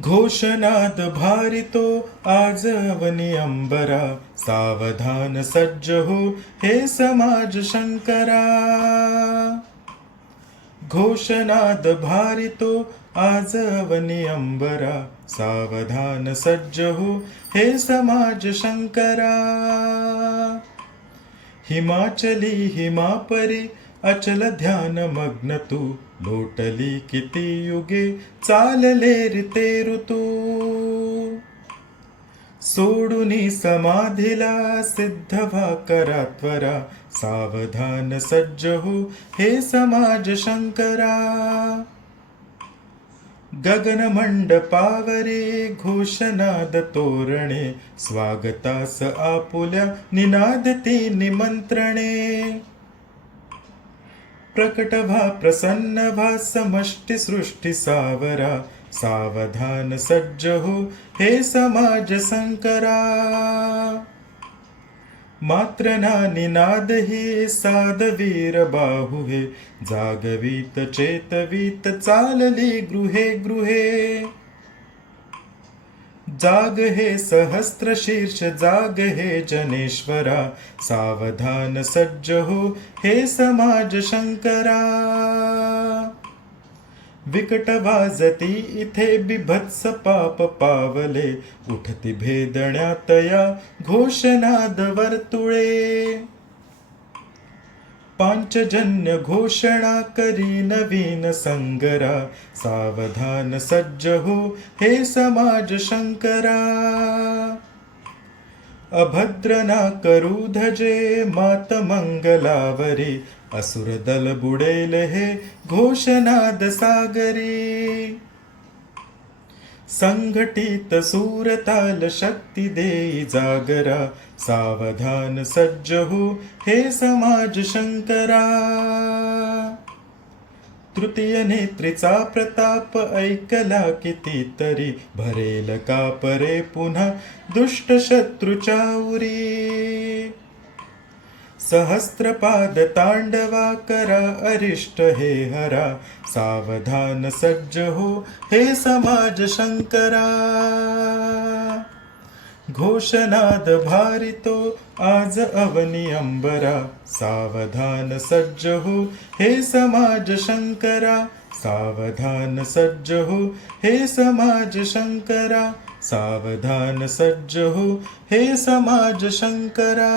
घोषणाद भारितो आजवनी अंबरा सावधान सज्ज हो हे समाज शंकरा. घोषणाद भारितो आजवनी अंबरा सावधान सज्ज हो हे समाज शंकरा. हिमाचली हिमापरी अचल ध्यान मग्न तू. लोटली किती युगे चालले रिते ऋतू. सोडूनी समाधीला सिद्ध व्हा करा त्वरा. सावधान सज्ज हो हे समाज शंकरा. गगन मंडपावरे घोषणाद तोरणे. स्वागतास आपुल्या निनादते निमंत्रणे. प्रकट व्हा प्रसन्न व्हा समष्टी सृष्टी सावरा। सावधान सज्ज हो हे समाज संकरा। मात्र ना निनाद हे साधवीर बाहु हे। जागवीत चेतवीत चालली गृहे गृहे। जाग हे सहस्त्र शीर्ष जाग हे जनेश्वरा सावधान सज्ज हो हे समाज शंकरा. विकट वाजती इथे बिभत्स पाप पावले उठती भेदण्यातया घोषणाद वर्तुळे. पांचजन्य घोषणा करी नवीन संगरा। सावधान सज्ज हो हे समाज शंकरा अभद्र ना करू धजे मात मंगलावरी असुर दल बुडेल हे घोषणाद सागरी। संघटित सूरताल शक्ती देई जागरा सावधान सज्ज हो हे समाज शंकरा। तृतीय नेत्रीचा प्रताप ऐकला कितीतरी भरेल का परे पुन्हा दुष्ट शत्रूच्या उरी। सहस्रपाद तांडवा करा अरिष्ट हे हरा सावधान सज्ज हो हे समाज शंकरा. घोषणाद भारितो आज अवनी अंबरा सावधान सज्ज हो हे समाज शंकरा सावधान सज्ज हो हे समाज शंकरा सावधान सज्ज हो हे समाज शंकरा.